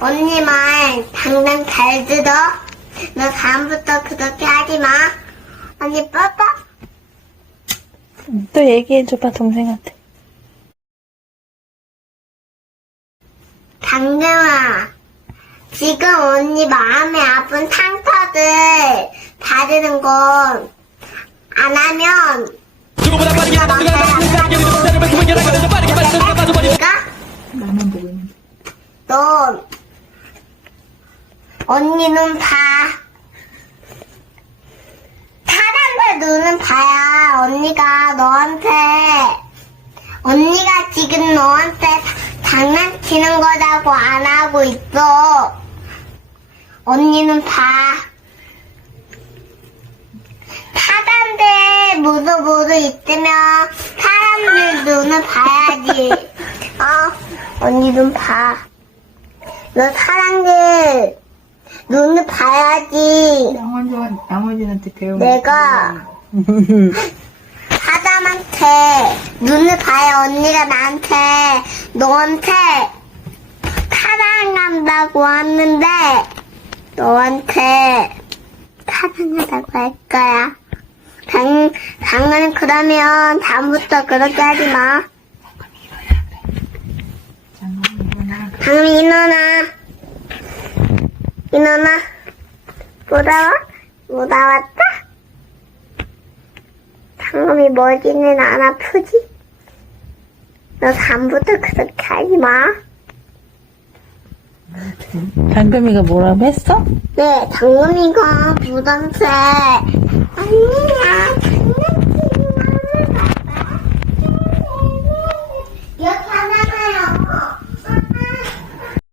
언니 말 당장 잘 들어. 너 다음부터 그렇게 하지 마. 언니 빠빠. 또 얘기해줘봐, 동생한테. 당근아, 지금 언니 마음에 아픈 상처들 바르는 건 안 하면 누구보다 빠르게 그러니까 넌 언니는 봐. 사람들 눈은 봐야 언니가 너한테 언니가 지금 너한테 장난치는 거라고 안 하고 있어. 언니는 봐. 파란데 모두 모두 있으면 사람들 눈은 봐야지. 어, 언니 눈 봐. 너 사람들. 눈을 봐야지. 양원준, 양원준한테 배우면. 내가 사람한테 눈을 봐야 언니가 나한테 너한테 사랑한다고 왔는데, 너한테 사랑하다고 할 거야. 당, 당은 그러면 다음부터 그렇게 하지 마. 이누나 못 와와? 못 와왔다? 장놈이 멀지는 않아 푸지? 너 잠부터 그렇게 하지 마. 당금이가 뭐라고 했어? 네, 장금이가 부당세. 아니야.